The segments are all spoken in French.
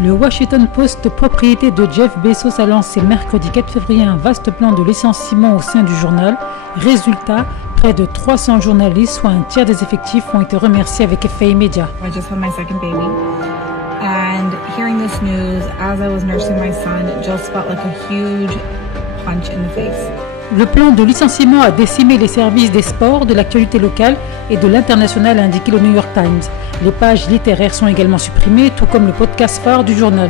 Le Washington Post, propriété de Jeff Bezos, a lancé mercredi 4 février un vaste plan de licenciement au sein du journal. Résultat, près de 300 journalistes, soit un tiers des effectifs, ont été remerciés avec effet immédiat. I just had my second baby, and hearing this news as I was nursing my son just felt like a huge punch in the face. Le plan de licenciement a décimé les services des sports, de l'actualité locale et de l'international, a indiqué le New York Times. Les pages littéraires sont également supprimées, tout comme le podcast phare du journal.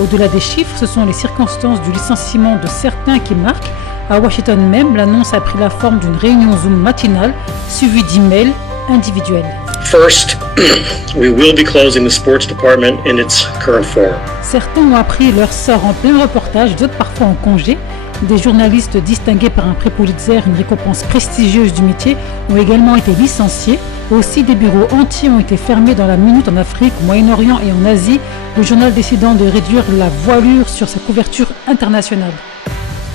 Au-delà des chiffres, ce sont les circonstances du licenciement de certains qui marquent. À Washington même, l'annonce a pris la forme d'une réunion Zoom matinale, suivie d'emails individuels. First, we will be closing the sports department in its current form. Certains ont appris leur sort en plein reportage, d'autres parfois en congé. Des journalistes distingués par un prix Pulitzer, une récompense prestigieuse du métier, ont également été licenciés. Aussi, des bureaux entiers ont été fermés dans la minute en Afrique, au Moyen-Orient et en Asie, le journal décidant de réduire la voilure sur sa couverture internationale.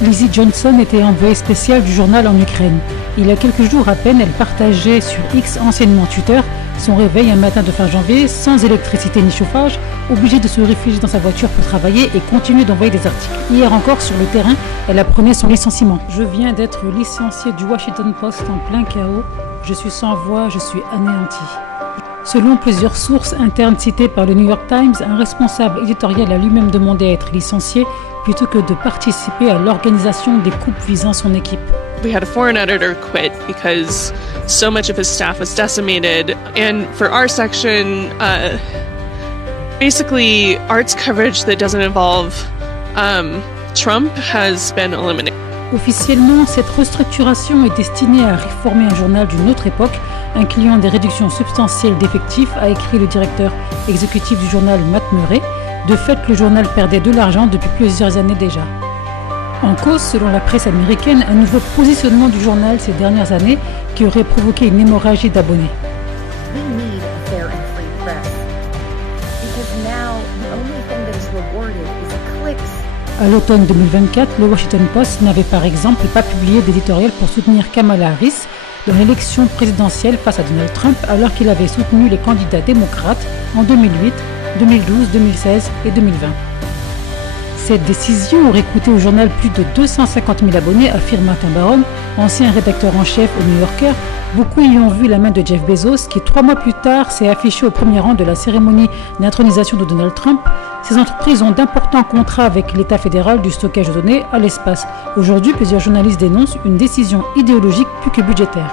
Lizzie Johnson était envoyée spéciale du journal en Ukraine. Il y a quelques jours à peine, elle partageait sur X, anciennement Twitter, son réveil un matin de fin janvier, sans électricité ni chauffage, obligée de se réfugier dans sa voiture pour travailler et continuer d'envoyer des articles. Hier encore, sur le terrain, elle apprenait son licenciement. « Je viens d'être licenciée du Washington Post en plein chaos. Je suis sans voix, je suis anéantie. » Selon plusieurs sources internes citées par le New York Times, un responsable éditorial a lui-même demandé à être licencié plutôt que de participer à l'organisation des coupes visant son équipe. We had a foreign editor quit because so much of his staff was decimated. And for our section, basically arts coverage that doesn't involve Trump has been eliminated. Officiellement, cette restructuration est destinée à réformer un journal d'une autre époque, incluant des réductions substantielles d'effectifs, a écrit le directeur exécutif du journal Matt Murray. De fait, le journal perdait de l'argent depuis plusieurs années déjà. En cause, selon la presse américaine, un nouveau positionnement du journal ces dernières années qui aurait provoqué une hémorragie d'abonnés. We need a fair and free press because now the only thing that is rewarded is clicks. À l'automne 2024, le Washington Post n'avait par exemple pas publié d'éditorial pour soutenir Kamala Harris dans l'élection présidentielle face à Donald Trump, alors qu'il avait soutenu les candidats démocrates en 2008, 2012, 2016 et 2020. Cette décision aurait coûté au journal plus de 250 000 abonnés, affirme Martin Baron, ancien rédacteur en chef au New Yorker. Beaucoup y ont vu la main de Jeff Bezos, qui 3 mois plus tard s'est affiché au premier rang de la cérémonie d'intronisation de Donald Trump. Ces entreprises ont d'importants contrats avec l'État fédéral du stockage de données à l'espace. Aujourd'hui, plusieurs journalistes dénoncent une décision idéologique plus que budgétaire.